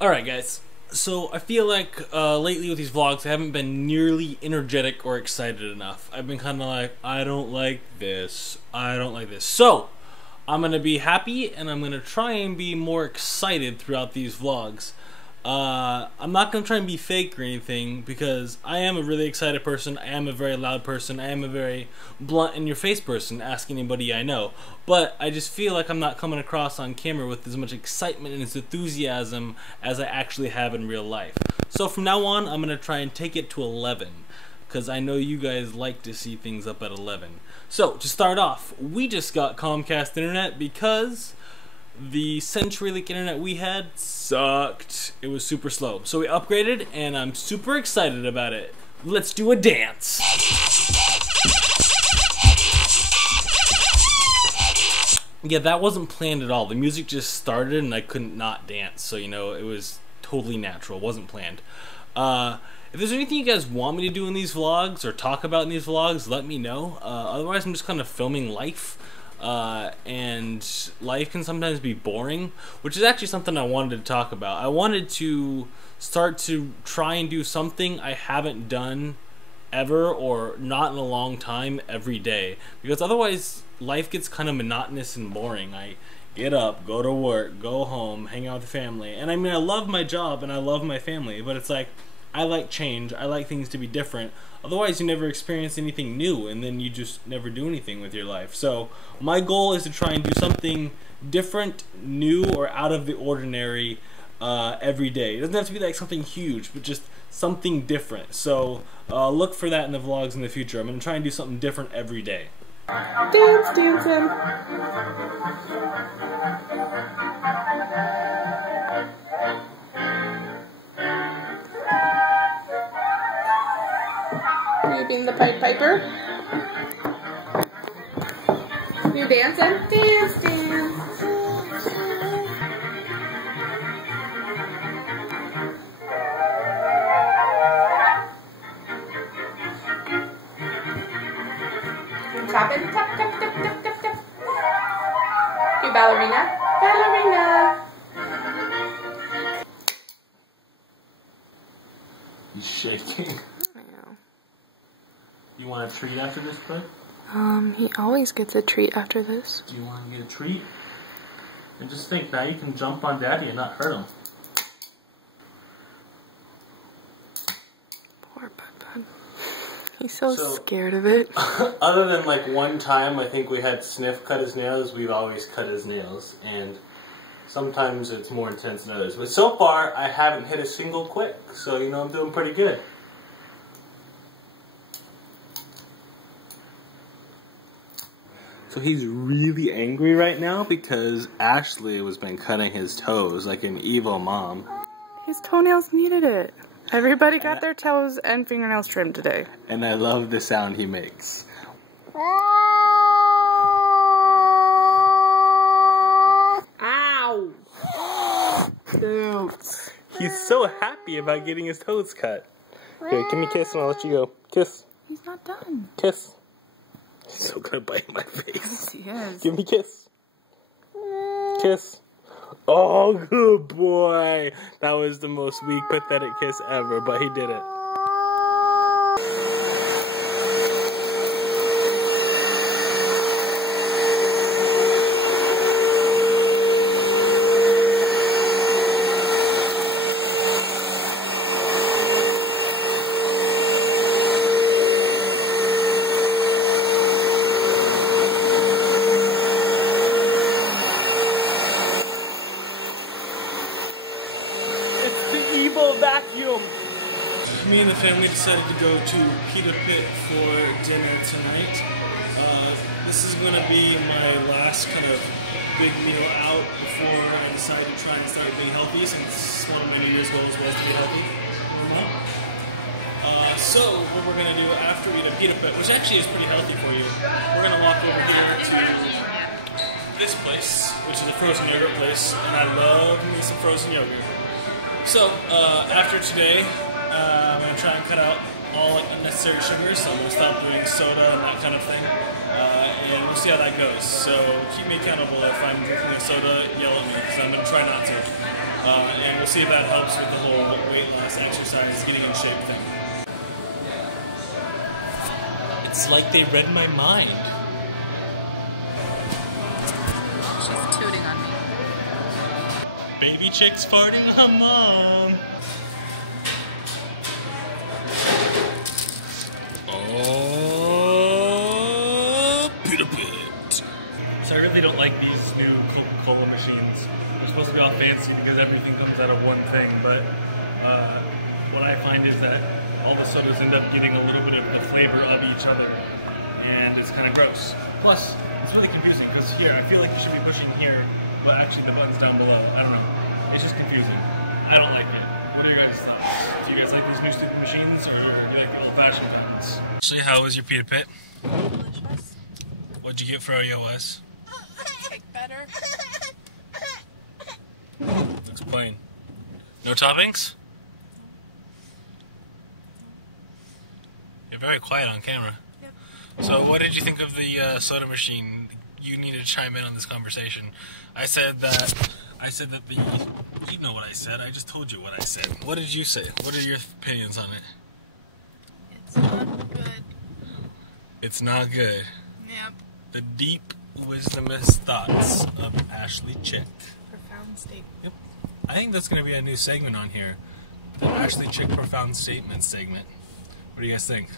Alright guys, so I feel like lately with these vlogs I haven't been nearly energetic or excited enough. I've been kind of like, I don't like this, So, I'm going to be happy and I'm going to try and be more excited throughout these vlogs. I'm not going to try and be fake or anything because I am a really excited person, I am a very loud person, I am a very blunt in your face person, ask anybody I know. But I just feel like I'm not coming across on camera with as much excitement and as enthusiasm as I actually have in real life. So from now on, I'm going to try and take it to 11. Because I know you guys like to see things up at 11. So, to start off, we just got Comcast internet because the CenturyLink internet we had sucked. It was super slow. So we upgraded and I'm super excited about it. Let's do a dance. Yeah, that wasn't planned at all. The music just started and I couldn't not dance. So, you know, it was totally natural. It wasn't planned. If there's anything you guys want me to do in these vlogs or talk about in these vlogs, let me know. Otherwise, I'm just kind of filming life. And life can sometimes be boring, which is actually something I wanted to talk about. I wanted to start to try and do something I haven't done ever or not in a long time every day. Because otherwise, life gets kind of monotonous and boring. I get up, go to work, go home, hang out with the family. And I mean, I love my job and I love my family, but it's like, I like change. I like things to be different. Otherwise, you never experience anything new, and then you just never do anything with your life. So, my goal is to try and do something different, new, or out of the ordinary every day. It doesn't have to be like something huge, but just something different. So, look for that in the vlogs in the future. I'm going to try and do something different every day. Dance, dancing. You being the Pied Piper? You dancing? Dance, dance. Tap it, tap, tap, tap, tap, tap, tap. You ballerina, ballerina. He's shaking. You want a treat after this, bud? He always gets a treat after this. Do you want to get a treat? And just think, now you can jump on Daddy and not hurt him. Poor Bud. He's so scared of it. Other than like one time, I think we had Sniff cut his nails, we've always cut his nails. And sometimes it's more intense than others. But so far, I haven't hit a single quick. So, you know, I'm doing pretty good. So he's really angry right now because Ashley has been cutting his toes like an evil mom. His toenails needed it. Everybody got their toes and fingernails trimmed today. And I love the sound he makes. Ow! He's so happy about getting his toes cut. Here, give me a kiss and I'll let you go. Kiss. He's not done. Kiss. He's still gonna bite my face. Yes, he is. Give me a kiss. Kiss. Oh, good boy. That was the most weak, pathetic kiss ever, but he did it. Vacuum. Me and the family decided to go to Pita Pit for dinner tonight. This is going to be my last kind of big meal out before I decide to try and start being healthy, since one of my New Year's goals was to be healthy. So what we're going to do after we eat a Pita Pit, which actually is pretty healthy for you, we're going to walk over here to this place, which is a frozen yogurt place, and I love me some frozen yogurt. So, after today, I'm going to try and cut out all like unnecessary sugars, so I'm going to stop doing soda and that kind of thing, and we'll see how that goes. So, keep me accountable if I'm drinking a soda, yell at me, because I'm going to try not to. And we'll see if that helps with the whole weight loss exercise, getting in shape thing. It's like they read my mind. She's tooting on me. Baby chick's farting her mom. Oh, Peter Pit. So I really don't like these new Coca-Cola machines. They're supposed to be all fancy because everything comes out of one thing, but what I find is that all the sodas end up getting a little bit of the flavor of each other, and it's kind of gross. Plus, it's really confusing because here, I feel like you should be pushing here, but actually the button's down below. I don't know. It's just confusing. I don't like it. What are your guys' thoughts? Do you guys like these new stupid machines, or do you like the old-fashioned ones? Actually, how was your Peter Pit? Delicious. What'd you get for iOS? Like better. Looks plain. No toppings? You're very quiet on camera. Yep. So what did you think of the soda machine? You need to chime in on this conversation. I said that the... You know what I said. I just told you what I said. What did you say? What are your opinions on it? It's not good. It's not good. Yep. The deep wisdomous thoughts of Ashley Chick. Profound statement. Yep. I think that's going to be a new segment on here. The Ashley Chick Profound Statement segment. What do you guys think?